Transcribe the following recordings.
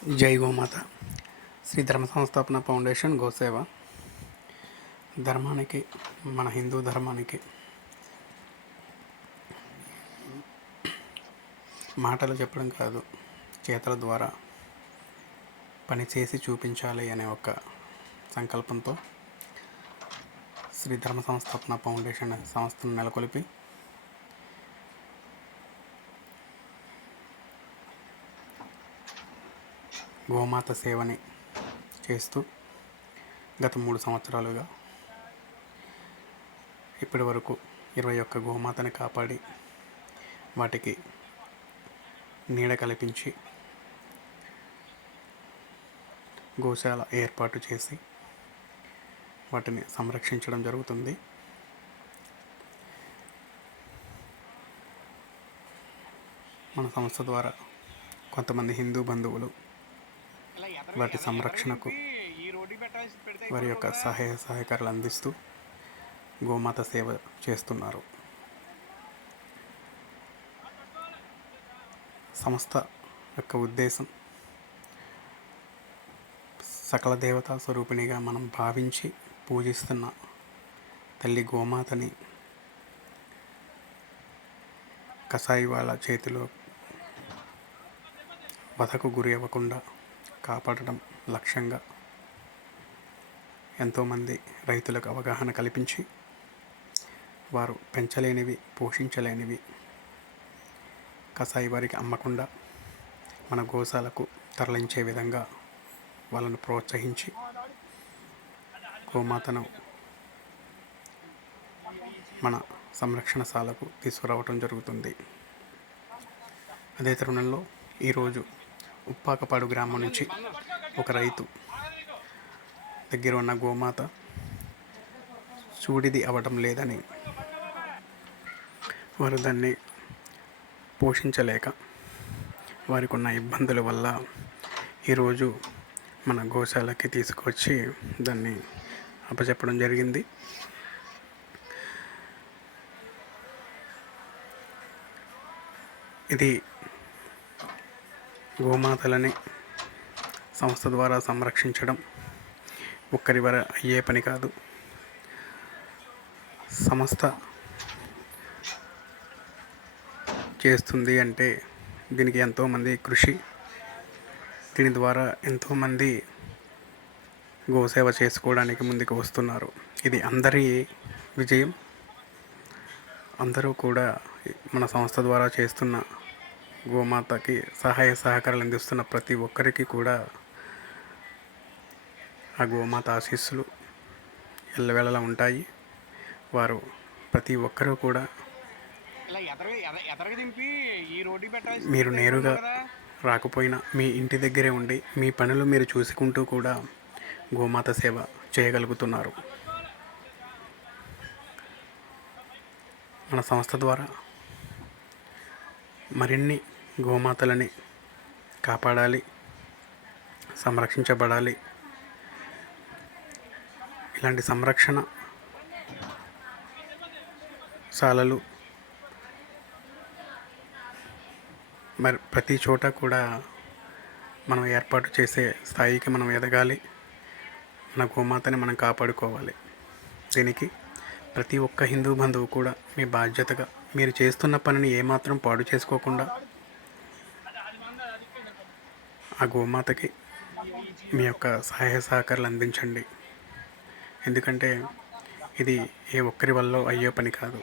జై గోమాత. శ్రీ ధర్మ సంస్థాపన ఫౌండేషన్ గోసేవ ధర్మానికి, మన హిందూ ధర్మానికి మాటలు చెప్పడం కాదు, చేతల ద్వారా పని చేసి చూపించాలి అనే ఒక సంకల్పంతో శ్రీ ధర్మ సంస్థాపన ఫౌండేషన్ సంస్థను నెలకొల్పి గోమాత సేవని చేస్తూ గత 3 సంవత్సరాలుగా ఇప్పటి వరకు 21 గోమాతని కాపాడి వాటికి నీడ కల్పించి గోశాల ఏర్పాటు చేసి వాటిని సంరక్షించడం జరుగుతుంది. మన సంస్థ ద్వారా కొంతమంది హిందూ బంధువులు వాటి సంరక్షణకు వారి యొక్క సహాయ సహకారాలు అందిస్తూ గోమాత సేవ చేస్తున్నారు. సంస్థ యొక్క ఉద్దేశం సకల దేవతా స్వరూపిణిగా మనం భావించి పూజిస్తున్న తల్లి గోమాతని కసాయి వాళ్ళ చేతిలో వధకు గురి అవ్వకుండా కాపాడడం లక్ష్యంగా ఎంతోమంది రైతులకు అవగాహన కల్పించి వారు పెంచలేనివి, పోషించలేనివి కసాయి వారికి అమ్మకుండా మన గోశాలకు తరలించే విధంగా వాళ్ళను ప్రోత్సహించి గోమాతను మన సంరక్షణశాలకు తీసుకురావటం జరుగుతుంది. అదే తరుణంలో ఈరోజు ఉప్పాకపాడు గ్రామం నుంచి ఒక రైతు దగ్గర ఉన్న గోమాత చూడిది అవ్వడం లేదని వారు దాన్ని పోషించలేక వారికి ఉన్న ఇబ్బందుల వల్ల ఈరోజు మన గోశాలకి తీసుకొచ్చి దాన్ని అప్పచెప్పడం జరిగింది. ఇది గోమాతలని సంస్థ ద్వారా సంరక్షించడం ఒక్కరి వర అయ్యే పని కాదు. సంస్థ చేస్తుంది అంటే దీనికి ఎంతోమంది కృషి, దీని ద్వారా ఎంతోమంది గోసేవ చేసుకోవడానికి ముందుకు వస్తున్నారు. ఇది అందరి విజయం. అందరూ కూడా మన సంస్థ ద్వారా చేస్తున్న గోమాతకి సహాయ సహకారాలు అందిస్తున్న ప్రతి ఒక్కరికి కూడా ఆ గోమాత ఆశీస్సులు ఎల్లవేళలా ఉంటాయి. వారు ప్రతి ఒక్కరూ కూడా మీరు నేరుగా రాకపోయినా మీ ఇంటి దగ్గరే ఉండి మీ పనులు మీరు చూసుకుంటూ కూడా గోమాత సేవ చేయగలుగుతున్నారు. మన సంస్థ ద్వారా మరిన్ని గోమాతలని కాపాడాలి, సంరక్షించబడాలి. ఇలాంటి సంరక్షణ శాలలు మరి ప్రతి చోట కూడా మనం ఏర్పాటు చేసే స్థాయికి మనం ఎదగాలి. మన గోమాతని మనం కాపాడుకోవాలి. దీనికి ప్రతి ఒక్క హిందూ బంధువు కూడా మీ బాధ్యతగా మీరు చేస్తున్న పనిని ఏమాత్రం పాడు చేసుకోకుండా ఆ గోమాతకి మీ యొక్క సహాయ సహకారాలు అందించండి. ఎందుకంటే ఇది ఏ ఒక్కరి వల్ల అయ్యే పని కాదు.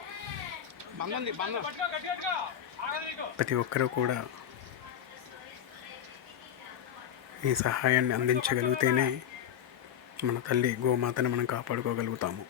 ప్రతి ఒక్కరూ కూడా మీ సహాయాన్ని అందించగలిగితేనే మన తల్లి గోమాతని మనం కాపాడుకోగలుగుతాము.